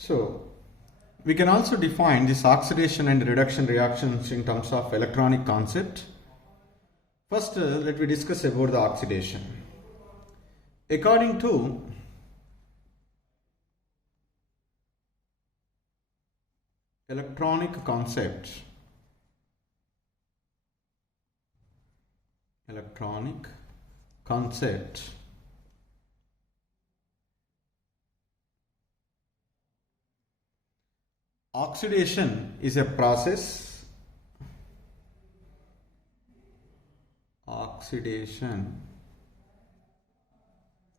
So we can also define this oxidation and reduction reactions in terms of electronic concept. First, let me discuss about the oxidation. According to electronic concept, oxidation is a process. Oxidation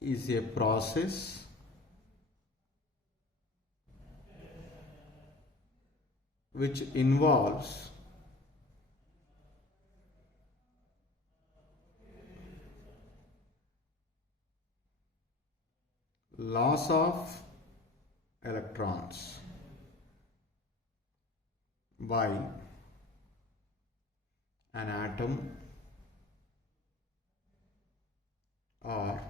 is a process which involves loss of electrons by an atom or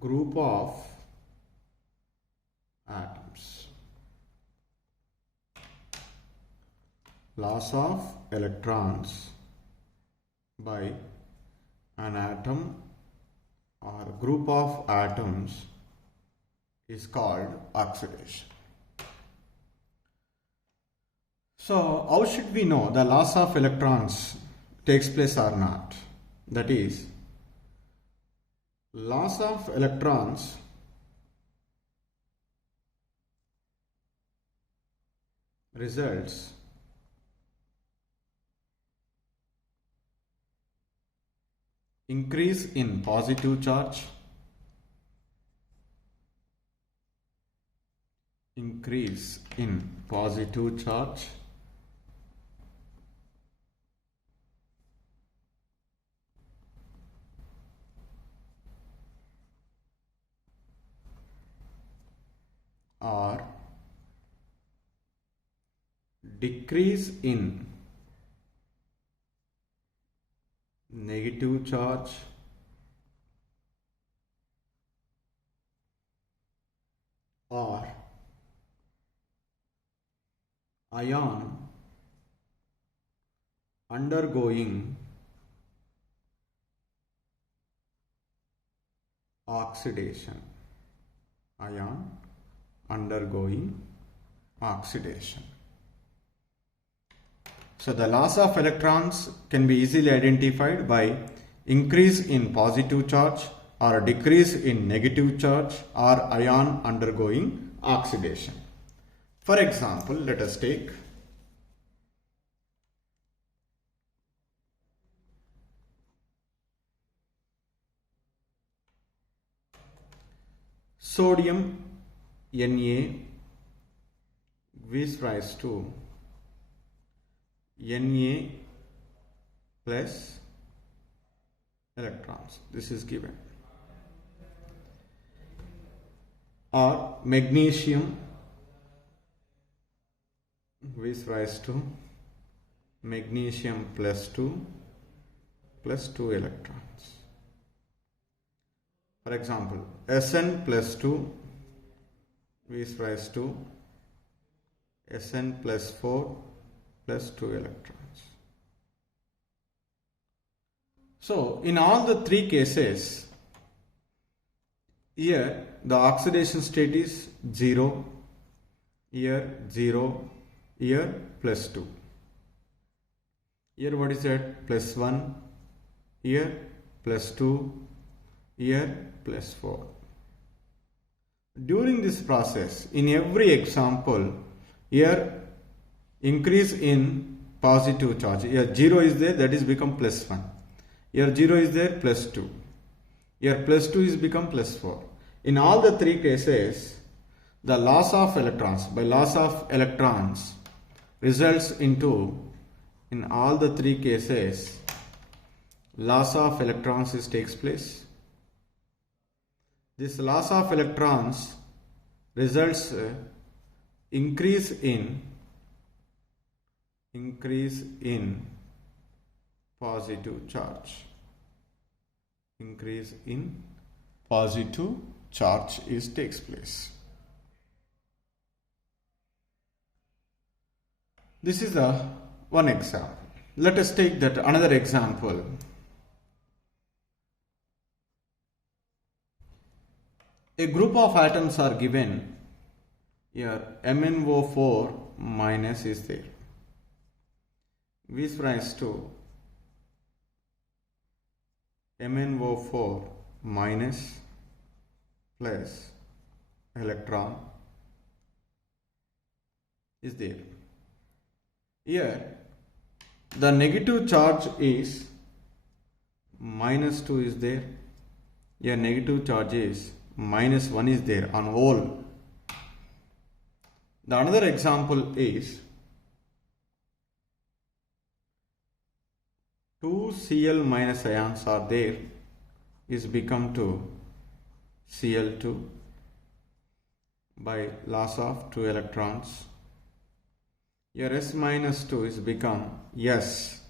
group of atoms. Loss of electrons by an atom or group of atoms is called oxidation. So how should we know the loss of electrons takes place or not? That is, loss of electrons results increase in positive charge, or decrease in negative charge, or ion undergoing oxidation. So the loss of electrons can be easily identified by increase in positive charge or decrease in negative charge or ion undergoing oxidation. For example, let us take sodium Na gives rise to Na plus electrons. This is given. Or magnesium gives rise to magnesium plus 2 electrons. For example, Sn plus 2 gives rise to Sn plus 4 plus 2 electrons. So in all the three cases, here the oxidation state is 0, here 0, here plus 2. Here what is that? Plus 1, here plus 2, here plus 4. During this process, in every example, here increase in positive charge. Here 0 is there, that is become plus 1. Here 0 is there, plus 2. Here plus 2 is become plus 4. In all the three cases, the loss of electrons, by loss of electrons, results into, in all the three cases, loss of electrons takes place. This loss of electrons results increase in positive charge. Increase in positive charge is takes place. This is the one example. Let us take that another example. A group of atoms are given. Here MnO4 minus is there. V is rise to MnO4 minus plus electron is there. Here the negative charge is minus 2 is there. Here negative charge is minus 1 is there on all. The another example is 2 Cl minus ions are there is become to Cl2 by loss of 2 electrons. Here S minus 2 is become S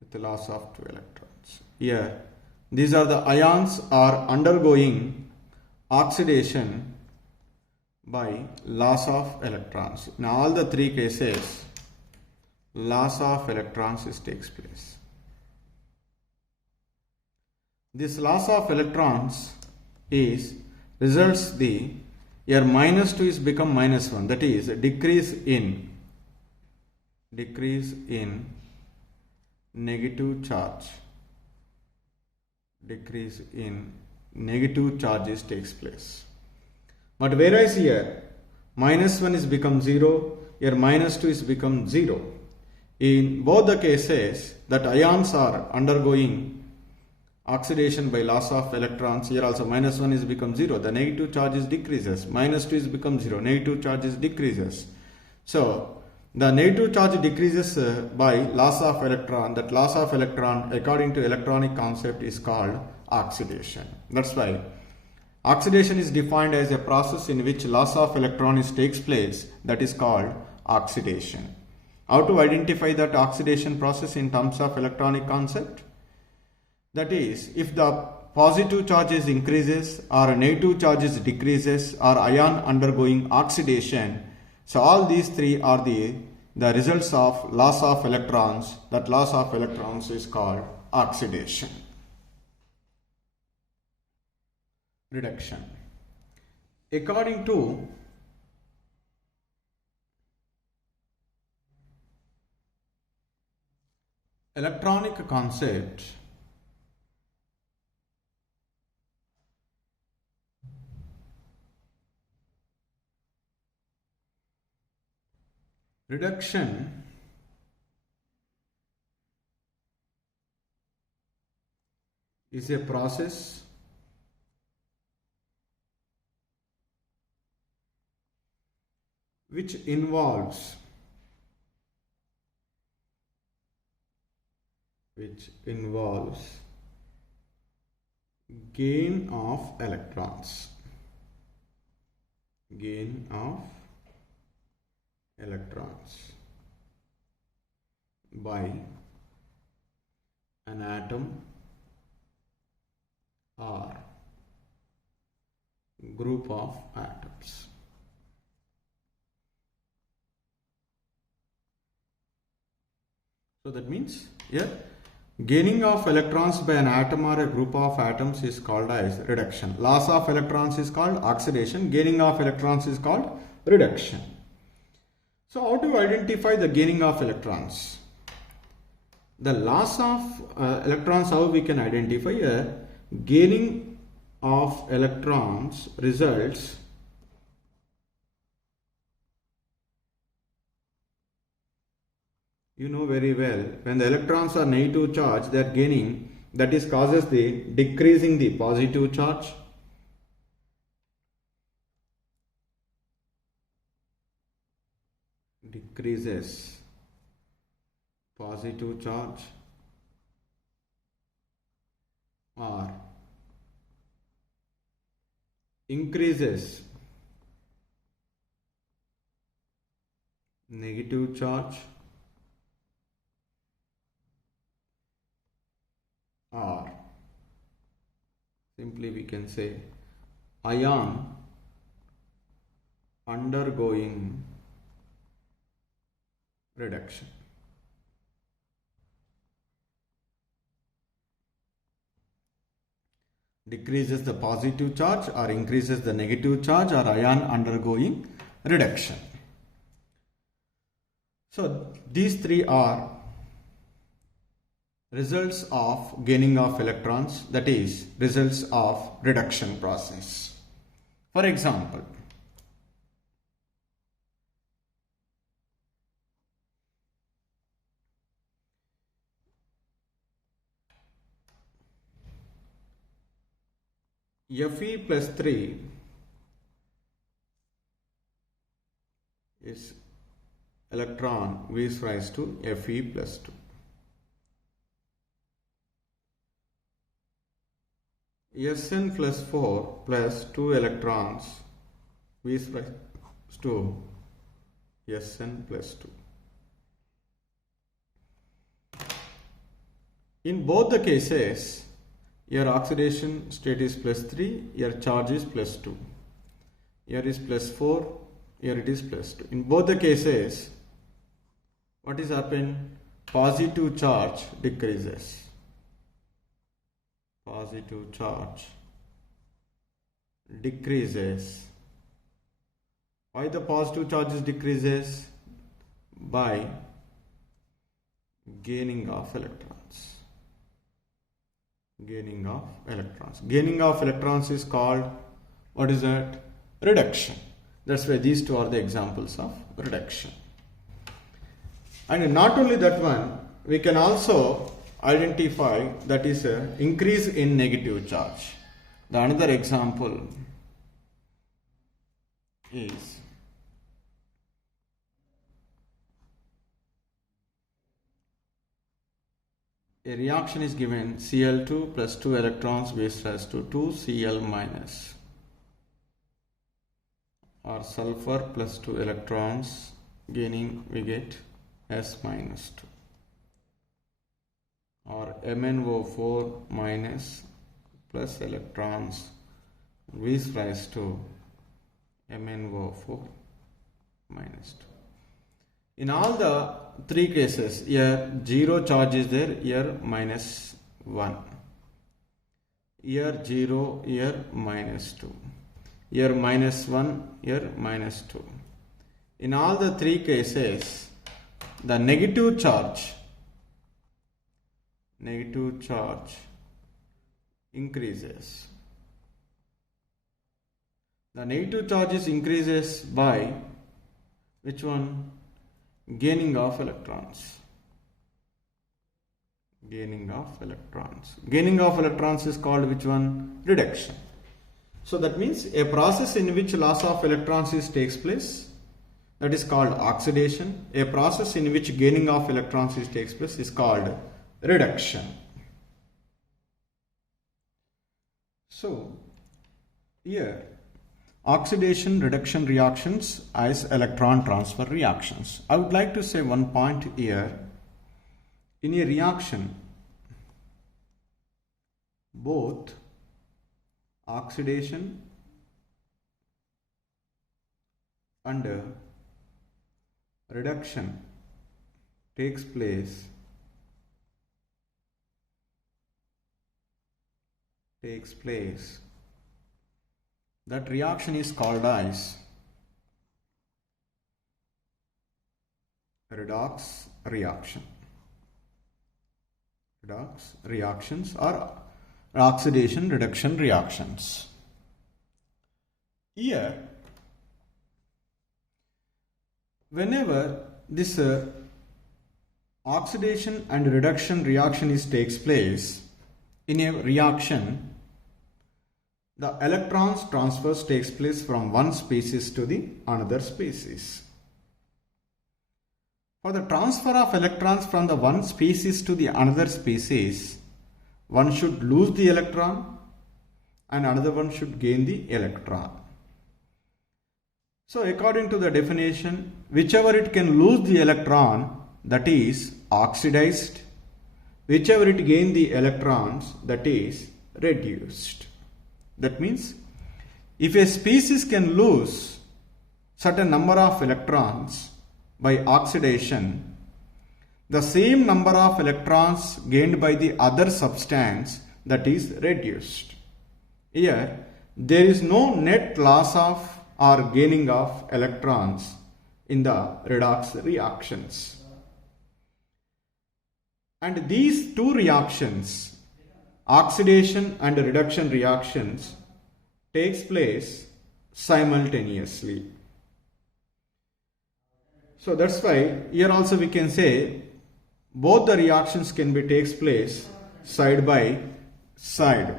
with the loss of 2 electrons. Here these are the ions are undergoing oxidation by loss of electrons. In all the three cases, loss of electrons takes place. This loss of electrons is results the here minus 2 is become minus 1, that is decrease in negative charge. Decrease in negative charges takes place. But whereas here minus 1 is become 0, here minus 2 is become 0. In both the cases that ions are undergoing oxidation by loss of electrons, here also minus 1 is become 0, the negative charge is decreases, minus 2 is become 0, negative charge is decreases. So the negative charge decreases by loss of electron. That loss of electron according to electronic concept is called oxidation. That's why oxidation is defined as a process in which loss of electrons takes place, that is called oxidation. How to identify that oxidation process in terms of electronic concept? That is, if the positive charges increases or negative charges decreases or ion undergoing oxidation, so all these three are the results of loss of electrons. That loss of electrons is called oxidation. Reduction. According to electronic concept, reduction is a process which involves gain of electrons. Gain of electrons by an atom or group of atoms. So that means here gaining of electrons by an atom or a group of atoms is called as reduction. Loss of electrons is called oxidation. Gaining of electrons is called reduction. So how to identify the gaining of electrons? The loss of electrons, how we can identify a gaining of electrons results you know very well, when the electrons are negative charge, they are gaining, that is causes the decreasing the positive charge. Decreases positive charge or increases negative charge or Simply we can say ion undergoing reduction. Decreases the positive charge or increases the negative charge, or ion undergoing reduction. So these three are results of gaining of electrons, that is results of reduction process. For example, Fe plus 3 is electron gives rise to Fe plus 2. Sn plus 4 plus 2 electrons gives rise to Sn plus 2. In both the cases, your oxidation state is plus 3, your charge is plus 2. Here is plus 4, here it is plus 2. In both the cases, what is happened? Positive charge decreases. Positive charge decreases. Why the positive charges decreases? By gaining of electrons. Gaining of electrons. Gaining of electrons is called, what is that? Reduction. That's why these two are the examples of reduction. And not only that one, we can also identify that is a increase in negative charge. The another example is a reaction is given Cl2 plus 2 electrons gives rise to 2 Cl minus, or sulfur plus 2 electrons gaining we get S minus 2, or MnO4 minus plus electrons gives rise to MnO4 minus 2. In all the three cases, here 0 charge is there, here minus 1, here 0, here minus 2, here minus 1, here minus 2. In all the three cases, the negative charge increases. The negative charges increases by which one? Gaining of electrons. Gaining of electrons. Gaining of electrons is called which one? Reduction. So that means a process in which loss of electrons takes place, that is called oxidation. A process in which gaining of electrons takes place is called reduction. So here oxidation reduction reactions as electron transfer reactions. I would like to say one point here. In a reaction, both oxidation and reduction takes place that reaction is called as redox reaction. Redox reactions or oxidation reduction reactions. Here, whenever this oxidation and reduction reaction takes place in a reaction, the electrons transfers takes place from one species to the another species. For the transfer of electrons from the one species to the another species, one should lose the electron and another one should gain the electron. So according to the definition, whichever it can lose the electron, that is oxidized, whichever it gain the electrons, that is reduced. That means if a species can lose certain number of electrons by oxidation, the same number of electrons gained by the other substance that is reduced. Here, there is no net loss of or gaining of electrons in the redox reactions. And these two reactions, oxidation and reduction reactions, takes place simultaneously. So that's why here also we can say both the reactions can be takes place side by side.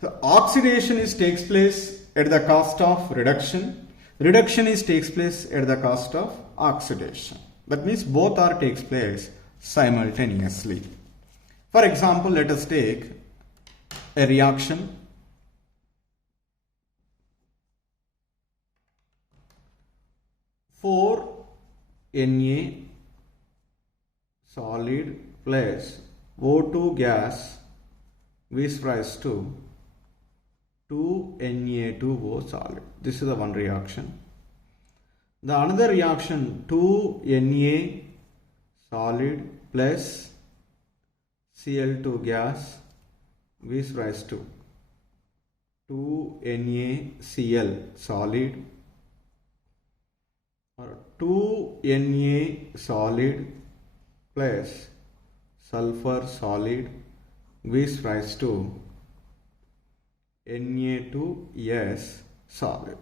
The oxidation takes place at the cost of reduction. Reduction takes place at the cost of oxidation. That means both are takes place simultaneously. For example, let us take a reaction. Four Na solid plus O2 gas gives rise to 2Na2O solid. This is the one reaction. The another reaction, 2Na solid plus Cl2 gas gives rise to 2NaCl solid or 2Na solid plus sulfur solid gives rise to Na2S solid.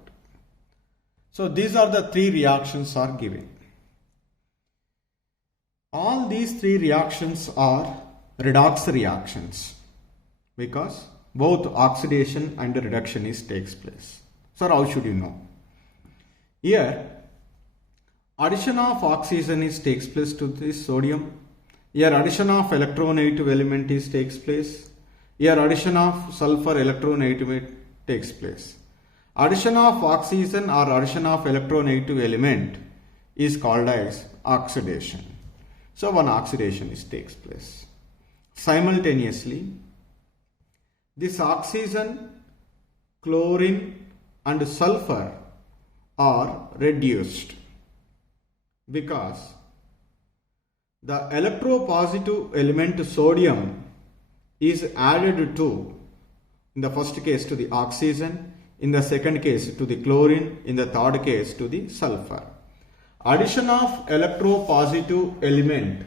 So these are the three reactions are given. All these three reactions are redox reactions because both oxidation and reduction takes place. So how should you know? Here addition of oxygen takes place to this sodium. Here addition of electronegative element takes place. Here addition of sulfur electronegative takes place. Addition of oxygen or addition of electronegative element is called as oxidation. So one oxidation takes place. Simultaneously, this oxygen, chlorine and sulfur are reduced because the electropositive element sodium is added to, in the first case to the oxygen, in the second case to the chlorine, in the third case to the sulfur. Addition of electropositive element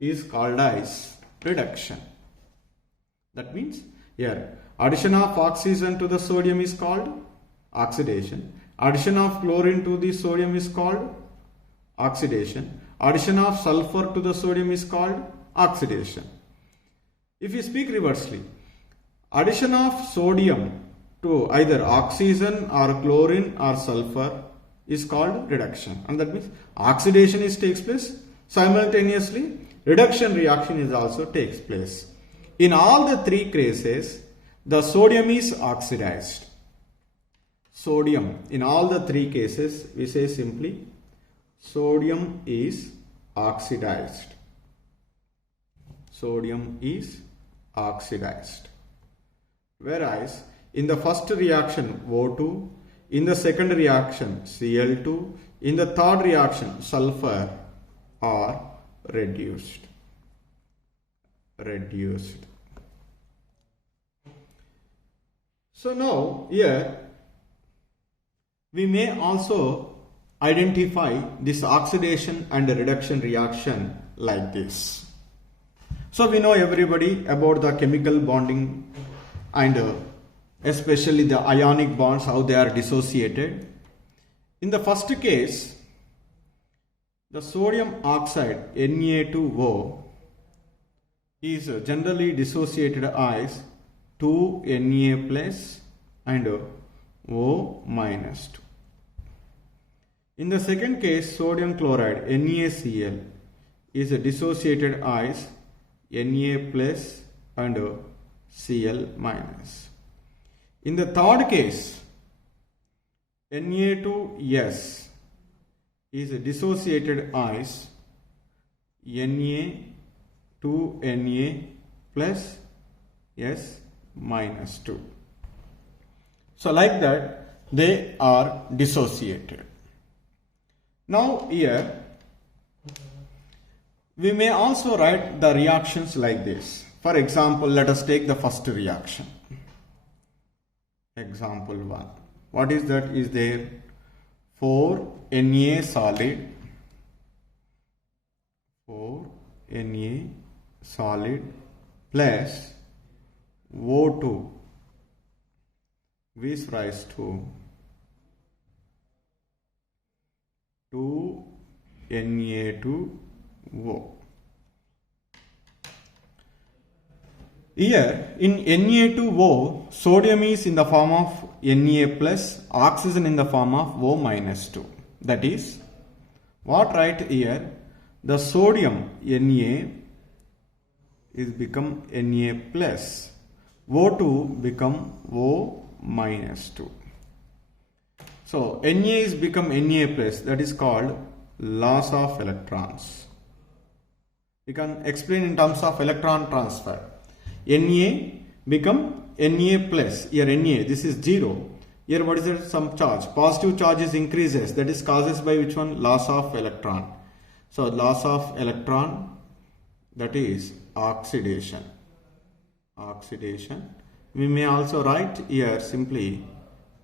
is called as reduction. That means here addition of oxygen to the sodium is called oxidation. Addition of chlorine to the sodium is called oxidation. Addition of sulfur to the sodium is called oxidation. If we speak reversely, addition of sodium to either oxygen or chlorine or sulfur is called reduction, and that means oxidation takes place simultaneously, reduction reaction is also takes place. In all the three cases, the sodium is oxidized. Sodium, in all the three cases, we say simply sodium is oxidized. Sodium is oxidized. Whereas in the first reaction O2, in the second reaction Cl2, in the third reaction sulfur are reduced. So now here we may also identify this oxidation and reduction reaction like this. So we know everybody about the chemical bonding and especially the ionic bonds, how they are dissociated. In the first case, the sodium oxide Na2O is generally dissociated as 2Na plus and O minus 2. In the second case, sodium chloride NaCl is dissociated as Na plus and Cl minus. In the third case, Na2S is dissociated as Na2Na plus S minus 2. So like that they are dissociated. Now here we may also write the reactions like this. For example, let us take the first reaction. Example 1. What is that? Is there 4 Na solid, 4 Na solid plus O2 gives rise to 2 Na2O. Here in Na2O, sodium is in the form of Na plus, oxygen in the form of O minus 2. That is, what write here? The sodium Na is become Na plus, O2 become O minus 2. So Na is become Na plus, that is called loss of electrons. We can explain in terms of electron transfer. Na become Na plus, here Na, this is 0. Here what is it? Some charge, positive charges increases, that is causes by which one? Loss of electron. So loss of electron, that is oxidation. Oxidation. We may also write here simply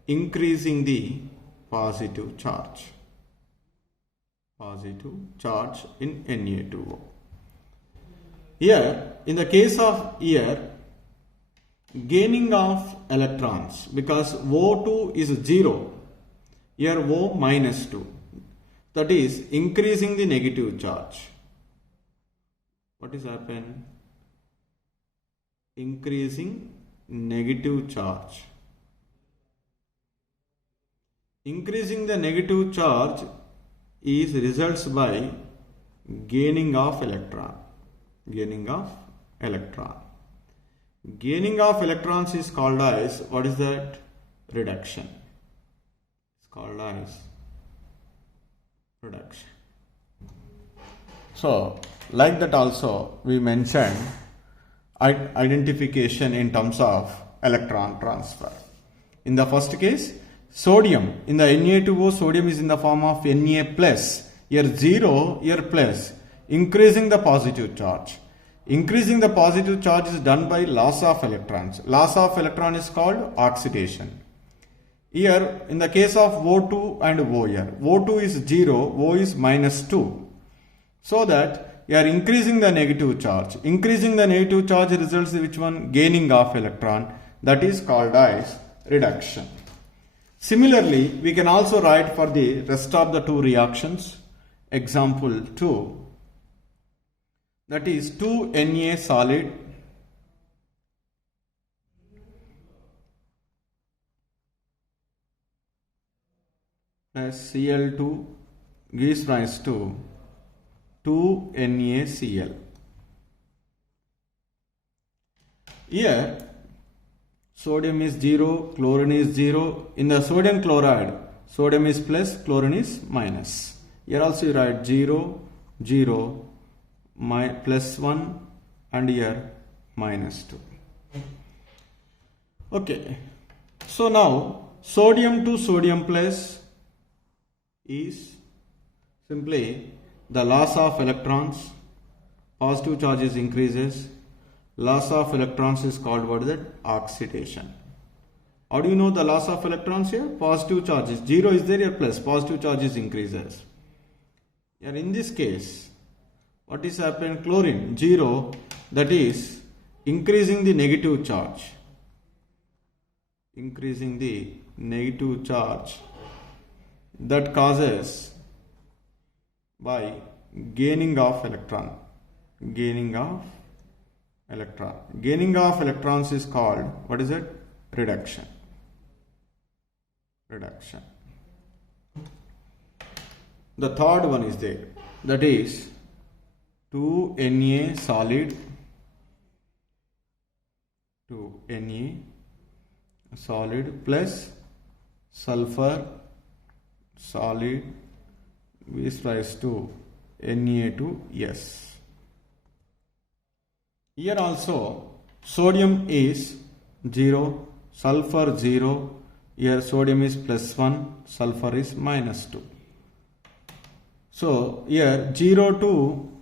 increasing the positive charge. Positive charge in Na2O. Here, in the case of here, gaining of electrons, because O2 is 0, here O minus 2, that is increasing the negative charge. What is happened? Increasing negative charge. Increasing the negative charge is results by gaining of electron. Gaining of electron. Gaining of electrons is called as, what is that? Reduction. It's called as reduction. So, like that also we mentioned identification in terms of electron transfer. In the first case, sodium, in the Na2O, sodium is in the form of Na plus, here 0, here plus, increasing the positive charge. Increasing the positive charge is done by loss of electrons. Loss of electron is called oxidation. Here, in the case of O2 and O here, O2 is 0, O is minus 2. So that you are increasing the negative charge. Increasing the negative charge results in which one? Gaining of electron. That is called as reduction. Similarly, we can also write for the rest of the two reactions. Example 2. That is 2 Na solid plus Cl2 gives rise to 2 NaCl. Here sodium is 0, chlorine is 0. In the sodium chloride, sodium is plus, chlorine is minus. Here also you write 0, 0, plus 1 and here minus 2. Okay. So now sodium to sodium plus is simply the loss of electrons, positive charges increases, loss of electrons is called what is it? Oxidation. How do you know the loss of electrons here? Positive charges, 0 is there, here plus, positive charges increases. Here in this case, what is happening? Chlorine 0, that is increasing the negative charge. Increasing the negative charge that causes by gaining of electron. Gaining of electron. Gaining of electrons is called, what is it? Reduction. Reduction. The third one is there. That is 2 Na solid, 2 Na solid plus sulfur solid gives rise to Na2S. Here also Sodium is 0, sulfur 0. Here sodium is plus 1, sulfur is minus 2. So here 0 to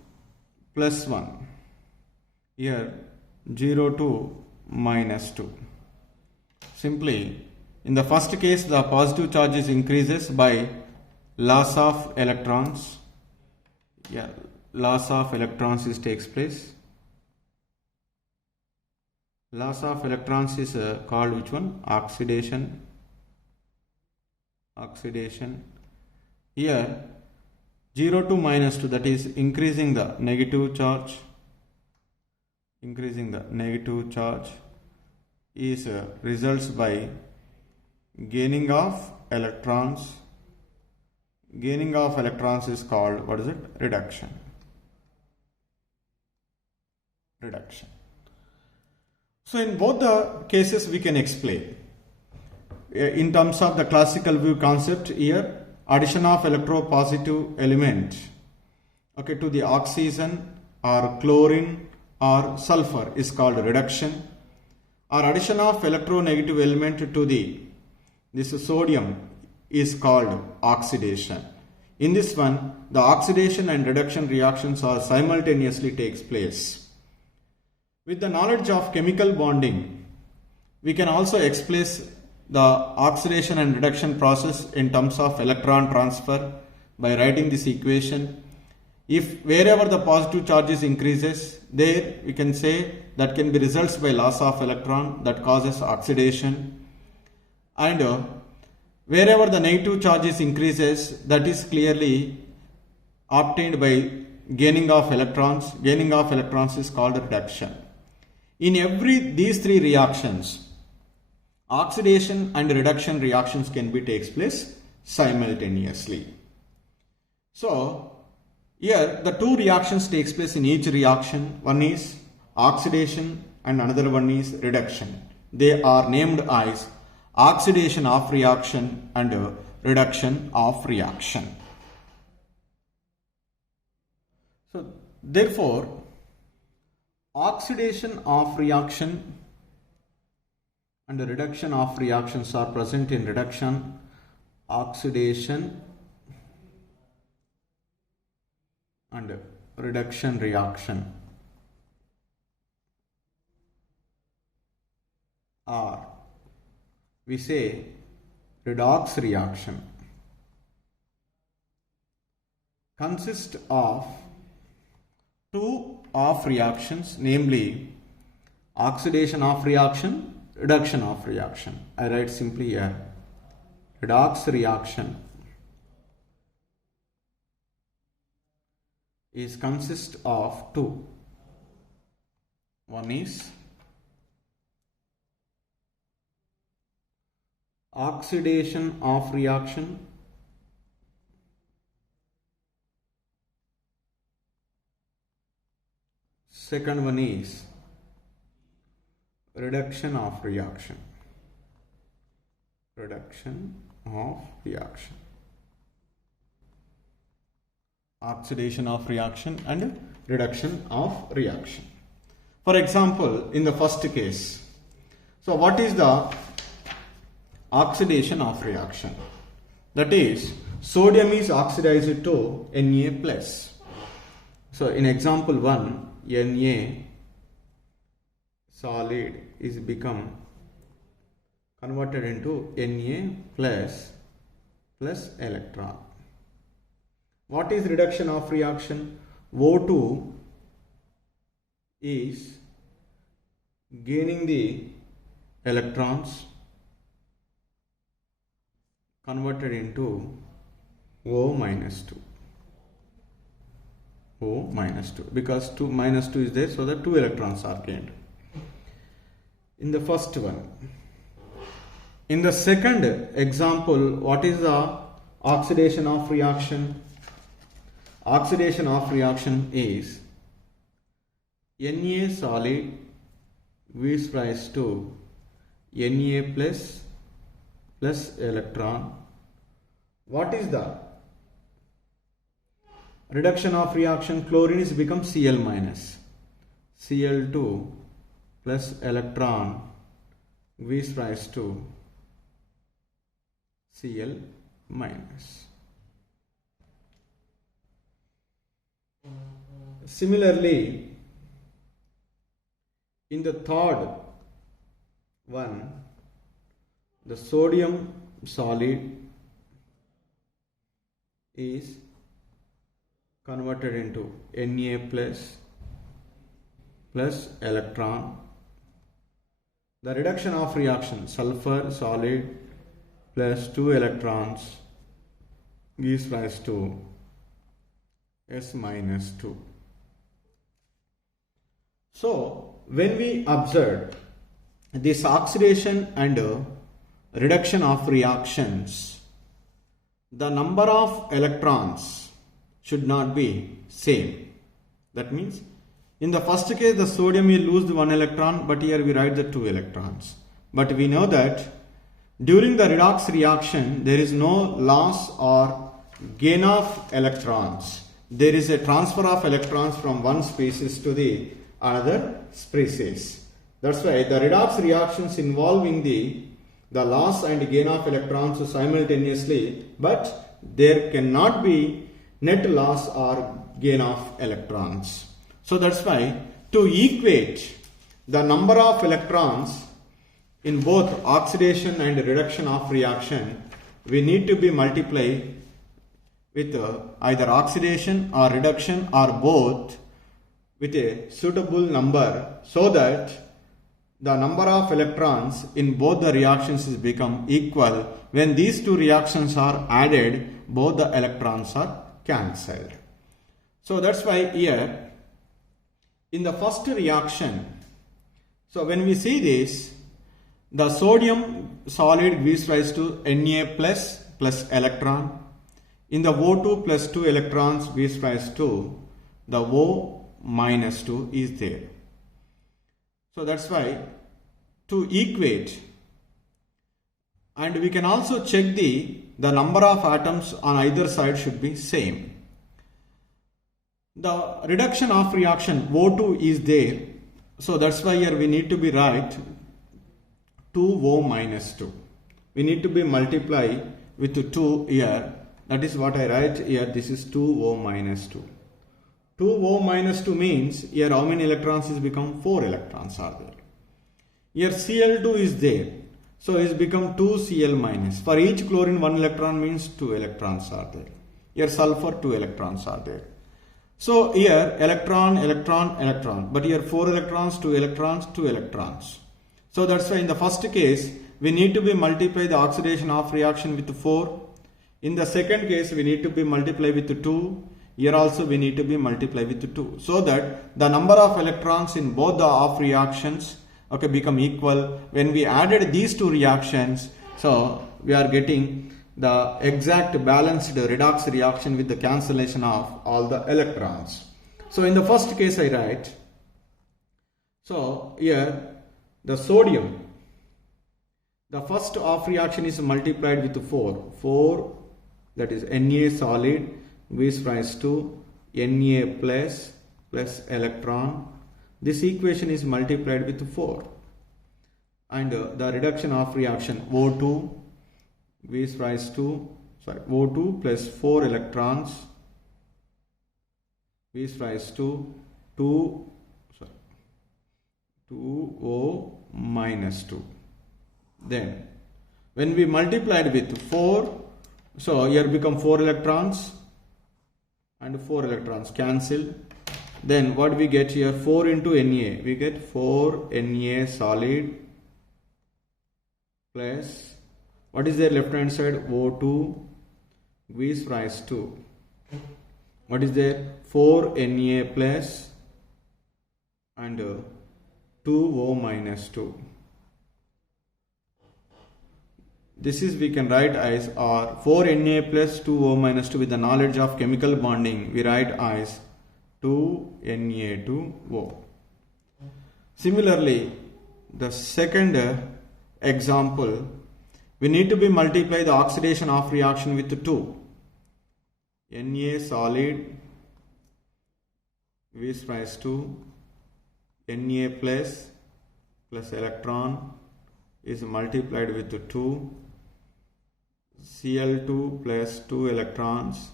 plus 1. Here 0 to minus 2. Simply, in the first case, the positive charge is increases by loss of electrons. Yeah, loss of electrons takes place. Loss of electrons is called which one? Oxidation. Oxidation. Here 0 to minus 2, that is increasing the negative charge. Increasing the negative charge is results by gaining of electrons. Gaining of electrons is called, what is it? Reduction. Reduction. So in both the cases we can explain. In terms of the classical view concept, here addition of electropositive element, okay, to the oxygen or chlorine or sulfur is called reduction, or addition of electronegative element to this sodium is called oxidation. In this one, the oxidation and reduction reactions are simultaneously takes place. With the knowledge of chemical bonding, we can also express the oxidation and reduction process in terms of electron transfer by writing this equation. If wherever the positive charges increases, there we can say that can be results by loss of electron that causes oxidation, and wherever the negative charges increases, that is clearly obtained by gaining of electrons. Gaining of electrons is called reduction. In these three reactions, oxidation and reduction reactions can be takes place simultaneously. So here the two reactions takes place in each reaction. One is oxidation and another one is reduction. They are named as oxidation of reaction and reduction of reaction. So therefore, oxidation of reaction and the reduction of reactions are present in reduction. Oxidation and reduction reaction are, we say, redox reaction, consist of two of reactions, namely oxidation of reaction, reduction of reaction. I write simply here, redox reaction is consist of two. One is oxidation of reaction, second one is reduction of reaction. Reduction of reaction. Oxidation of reaction and reduction of reaction. For example, in the first case, so what is the oxidation of reaction? That is, sodium is oxidized to Na+. So in example 1, Na solid is become converted into Na plus electron. What is reduction of reaction? O2 is gaining the electrons converted into O minus 2. O minus 2, because 2 minus 2 is there, so that 2 electrons are gained. In the first one. In the second example, what is the oxidation of reaction? Oxidation of reaction is Na solid gives rise to Na plus electron. What is the reduction of reaction? Chlorine is become Cl minus. Cl2 plus electron gives rise to Cl minus. Similarly, in the third one, the sodium solid is converted into Na plus electron. The reduction of reaction, sulfur solid plus 2 electrons gives rise to S minus 2. So when we observe this oxidation and reduction of reactions, the number of electrons should not be same. That means in the first case the sodium will lose the 1 electron, but here we write the 2 electrons. But we know that during the redox reaction there is no loss or gain of electrons. There is a transfer of electrons from one species to the another species. That's why the redox reactions involving the loss and gain of electrons simultaneously, but there cannot be net loss or gain of electrons. So that's why to equate the number of electrons in both oxidation and reduction of reaction, we need to be multiplied with either oxidation or reduction or both with a suitable number, so that the number of electrons in both the reactions is become equal. When these two reactions are added, both the electrons are cancelled. So that's why here in the first reaction, so when we see this, the sodium solid gives rise to Na plus electron. In the O2 plus 2 electrons gives rise to the O minus 2 is there. So that's why to equate, and we can also check the number of atoms on either side should be same. The reduction of reaction O2 is there. So that's why here we need to be write 2O minus 2. We need to be multiply with 2 here. That is what I write here. This is 2O minus 2. 2O minus 2 means here how many electrons is become 4 electrons are there. Here Cl2 is there. So it's become 2Cl minus. For each chlorine 1 electron means 2 electrons are there. Here sulfur 2 electrons are there. So here electron, electron, electron. But here 4 electrons, 2 electrons, 2 electrons. So that's why in the first case we need to be multiply the oxidation of reaction with 4. In the second case we need to be multiply with 2. Here also we need to be multiply with 2. So that the number of electrons in both the off reactions become equal. When we added these two reactions, so we are getting the exact balanced redox reaction with the cancellation of all the electrons. So in the first case I write, so here the sodium, the first off reaction is multiplied with 4. 4, that is Na solid gives rise to Na plus electron. This equation is multiplied with 4. And the reduction of reaction O2 gives rise to, O2 plus 4 electrons gives rise to 2O minus 2. Then when we multiplied with 4, so here become 4 electrons and 4 electrons cancel. Then what we get here, 4 into Na, we get 4 Na solid plus, what is there left hand side, O2 gives rise to, what is there, 4 Na plus and 2O minus 2. This is we can write as, or 4 Na plus 2O minus 2 with the knowledge of chemical bonding, we write as 2 Na2O. Similarly, the second example, we need to be multiply the oxidation of reaction with 2. Na solid gives rise to Na plus plus electron is multiplied with 2, Cl2 plus 2 electrons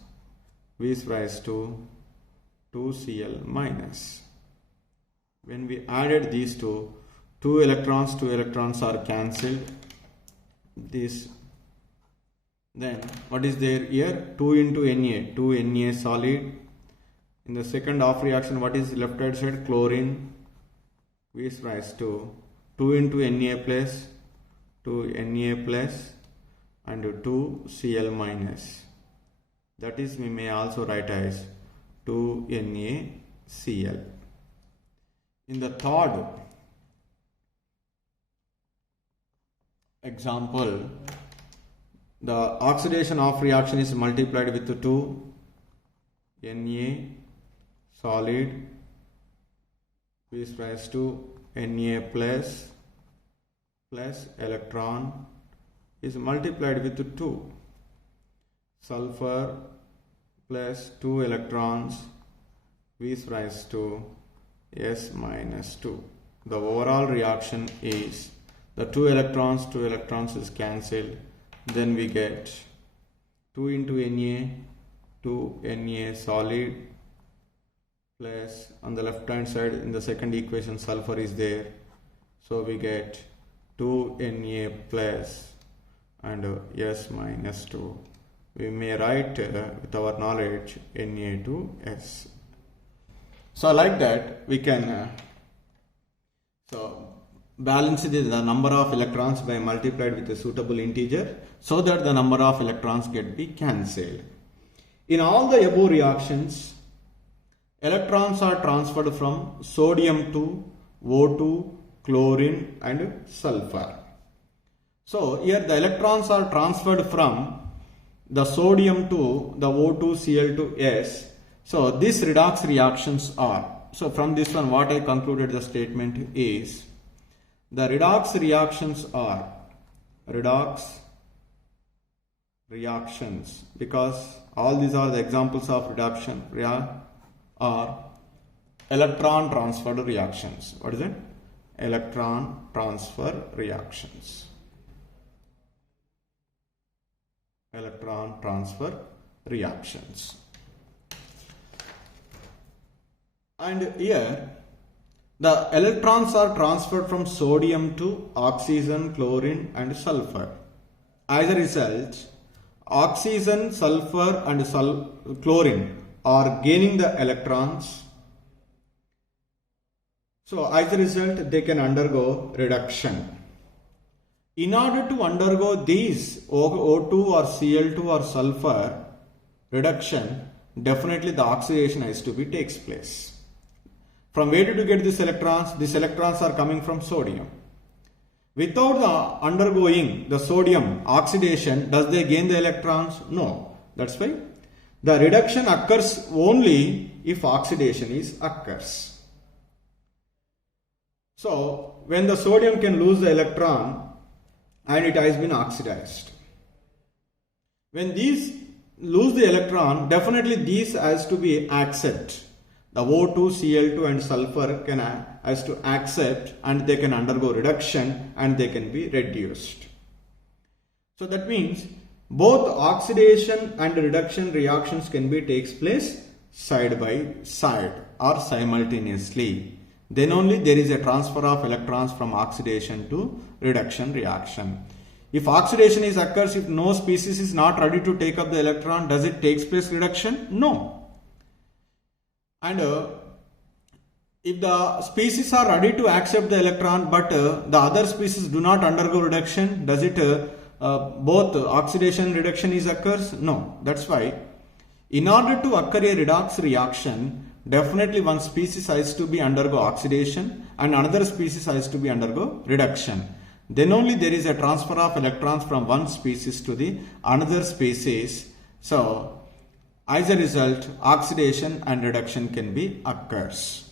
gives rise to 2Cl minus. When we added these two electrons are cancelled. This, then what is there here? 2 into Na, 2 Na solid. In the second off reaction, what is left hand side? Chlorine gives rise to 2 into Na plus, 2 Na plus and 2 Cl minus. That is, we may also write as 2 NaCl. In the third example, the oxidation of reaction is multiplied with 2 Na solid gives rise to Na plus electron is multiplied with 2 sulfur plus 2 electrons gives rise to S minus 2. The overall reaction is the 2 electrons is cancelled. Then we get 2 into Na, 2 Na solid plus on the left hand side in the second equation sulfur is there. So we get 2 Na plus and S minus 2. We may write with our knowledge Na to S. So like that we can balance the number of electrons by multiplied with a suitable integer so that the number of electrons get be cancelled. In all the above reactions, electrons are transferred from sodium to O2, chlorine and sulfur. So here the electrons are transferred from the sodium to the O2, Cl to S. So these redox reactions are, so from this one what I concluded the statement is, the redox reactions are redox reactions, because all these are the examples of reduction are electron transfer reactions. What is it? Electron transfer reactions. Electron transfer reactions. And here the electrons are transferred from sodium to oxygen, chlorine and sulfur. As a result, oxygen, sulfur and chlorine are gaining the electrons. So as a result, they can undergo reduction. In order to undergo these O2 or Cl2 or sulfur reduction, definitely the oxidation has to be takes place. From where did you get these electrons? These electrons are coming from sodium. Without the undergoing the sodium oxidation, does they gain the electrons? No. That's why the reduction occurs only if oxidation occurs. So when the sodium can lose the electron and it has been oxidized. When these lose the electron, definitely these has to be accept. The O2, Cl2 and sulfur has to accept and they can undergo reduction and they can be reduced. So that means both oxidation and reduction reactions can be takes place side by side or simultaneously. Then only there is a transfer of electrons from oxidation to reduction reaction. If oxidation occurs, if no species is not ready to take up the electron, does it takes place reduction? No. And if the species are ready to accept the electron but the other species do not undergo reduction, does it both oxidation and reduction occurs? No. That's why in order to occur a redox reaction, definitely one species has to be undergo oxidation and another species has to be undergo reduction. Then only there is a transfer of electrons from one species to the another species. So as a result, oxidation and reduction can be occurs.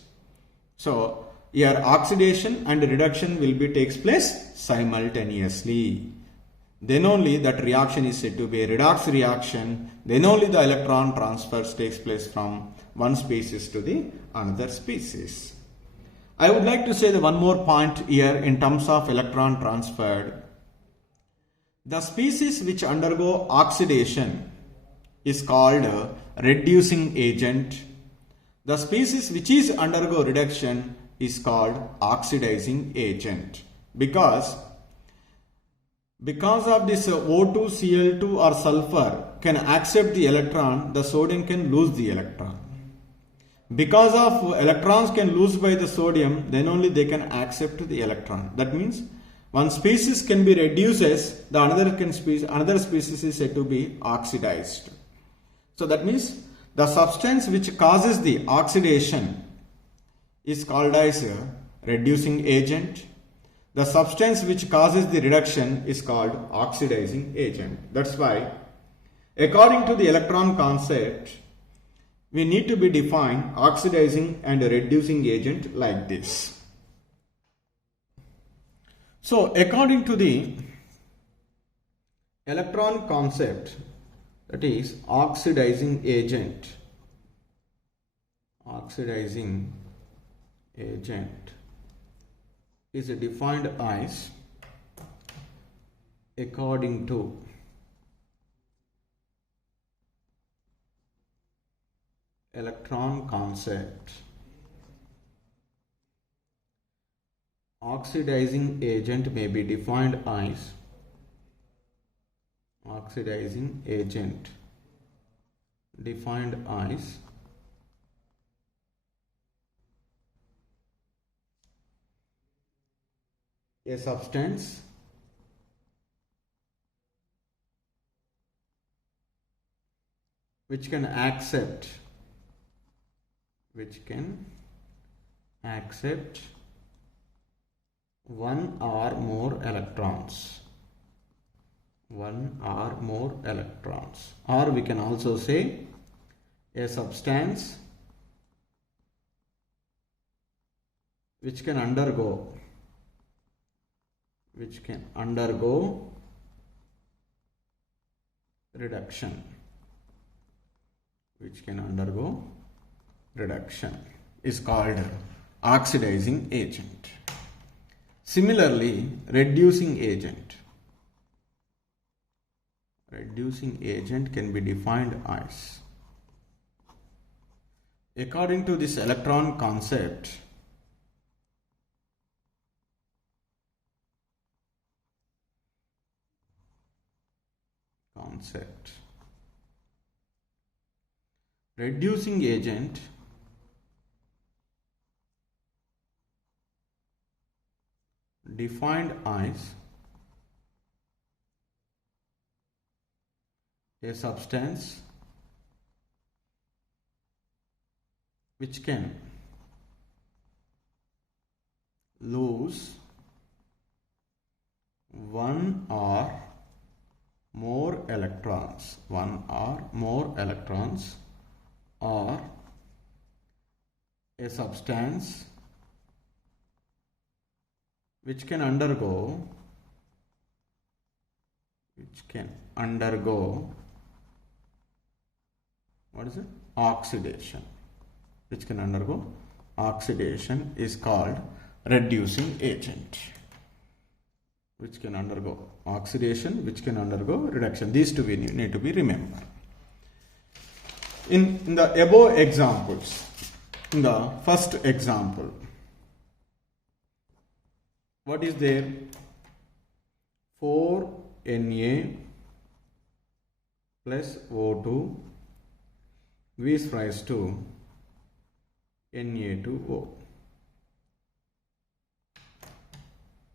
So here oxidation and reduction will be takes place simultaneously. Then only that reaction is said to be a redox reaction. Then only the electron transfers takes place from one species to the another species. I would like to say the one more point here in terms of electron transferred. The species which undergo oxidation is called a reducing agent. The species which is undergo reduction is called oxidizing agent. Because of this O2, Cl2 or sulfur can accept the electron, the sodium can lose the electron. Because of electrons can lose by the sodium, then only they can accept the electron. That means one species can be reduced, the another species is said to be oxidized. So that means the substance which causes the oxidation is called as a reducing agent. The substance which causes the reduction is called oxidizing agent. That's why, according to the electron concept, we need to be defined oxidizing and reducing agent like this. So, according to the electron concept, that is oxidizing agent is defined as, according to electron concept, oxidizing agent may be defined as a substance which can accept one or more electrons, or we can also say a substance which can undergo reduction, is called oxidizing agent. Similarly, reducing agent can be defined as, according to this electron concept, reducing agent defined as a substance which can lose one or more electrons, or a substance which can undergo oxidation, is called reducing agent. Which can undergo oxidation, which can undergo reduction. These two we need to be remembered. In the above examples, in the first example, what is there? 4Na plus O2 gives rise to Na2O.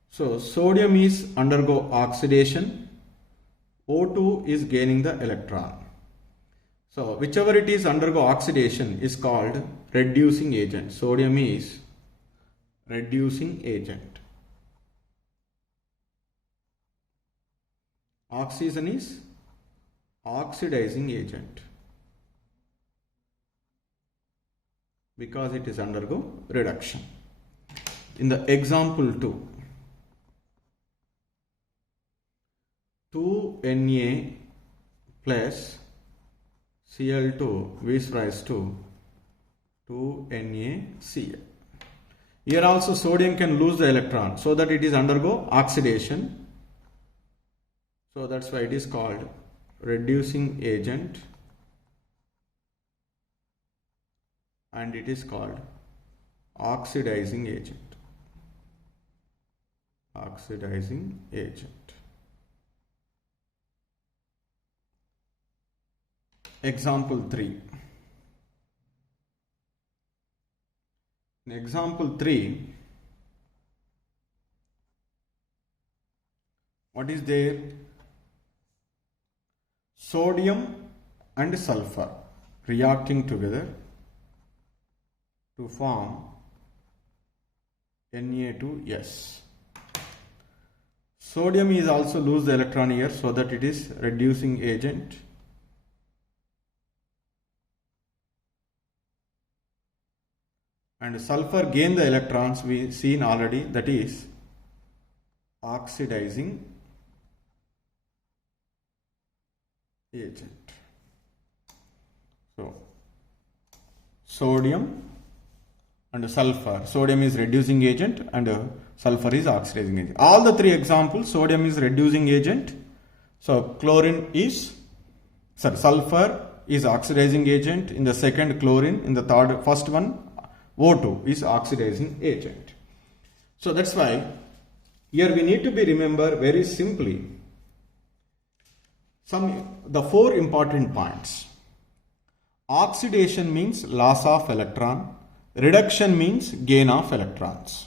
So sodium is undergo oxidation, O2 is gaining the electron. So whichever it is undergo oxidation is called reducing agent. Sodium is reducing agent. Oxygen is oxidizing agent because it is undergo reduction. In the example 2, 2Na plus Cl2 gives rise to 2NaCl. Here also sodium can lose the electron, so that it is undergo oxidation. So that's why it is called reducing agent, and it is called oxidizing agent. Oxidizing agent. Example 3. In example 3, what is there? Sodium and sulfur reacting together to form Na2S. Sodium is also lose the electron here, so that it is reducing agent. And sulfur gain the electrons, we seen already, that is oxidizing agent. So sodium and sulfur. Sodium is reducing agent and sulfur is oxidizing agent. All the three examples, sodium is reducing agent. So sulfur is oxidizing agent. In the second, chlorine. In the first one, O2 is oxidizing agent. So that's why here we need to be remember very simply the 4 important points. Oxidation means loss of electron. Reduction means gain of electrons.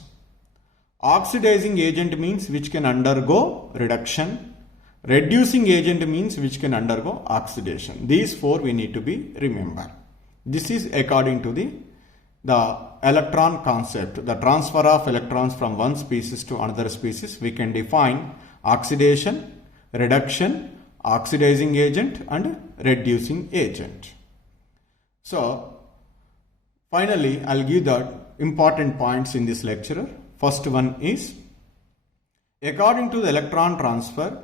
Oxidizing agent means which can undergo reduction. Reducing agent means which can undergo oxidation. These 4 we need to be remember. This is according to the electron concept, the transfer of electrons from one species to another species. We can define oxidation, reduction, oxidizing agent and reducing agent. So finally, I'll give the important points in this lecture. First one is, according to the electron transfer,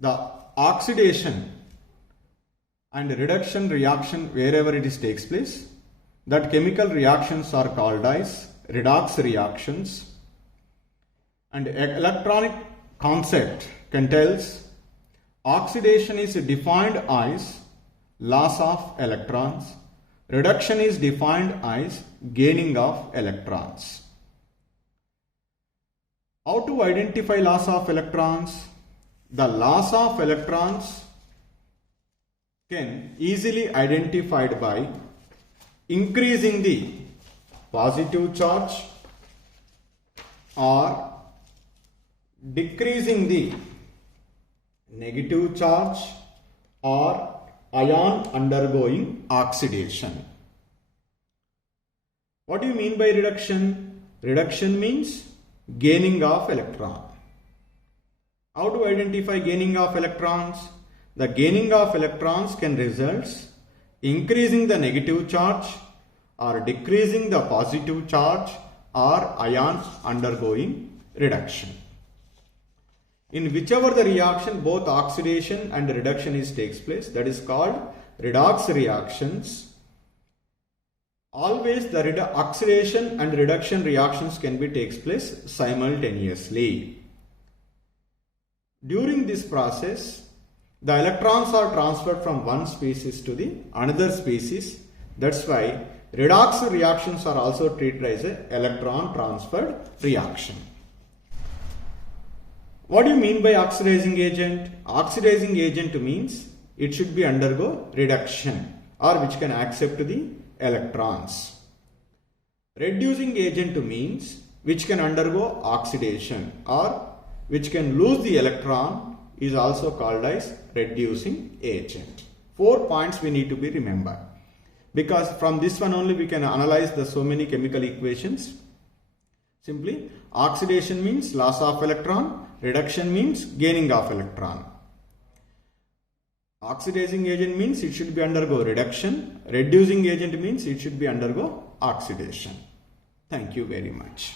the oxidation and reduction reaction wherever it is takes place, that chemical reactions are called as redox reactions. And electronic concept can tells oxidation is defined as loss of electrons. Reduction is defined as gaining of electrons. How to identify loss of electrons? The loss of electrons can easily identified by increasing the positive charge or decreasing the negative charge or ion undergoing oxidation. What do you mean by reduction? Reduction means gaining of electron. How to identify gaining of electrons? The gaining of electrons can result increasing the negative charge or decreasing the positive charge or ions undergoing reduction. In whichever the reaction, both oxidation and reduction takes place, that is called redox reactions. Always the oxidation and reduction reactions can be takes place simultaneously. During this process, the electrons are transferred from one species to the another species. That's why redox reactions are also treated as an electron transfer reaction. What do you mean by oxidizing agent? Oxidizing agent means it should be undergo reduction or which can accept the electrons. Reducing agent means which can undergo oxidation or which can lose the electron is also called as reducing agent. 4 points we need to be remembered, because from this one only we can analyze the so many chemical equations. Simply, oxidation means loss of electron, reduction means gaining of electron. Oxidizing agent means it should be undergo reduction, reducing agent means it should be undergo oxidation. Thank you very much.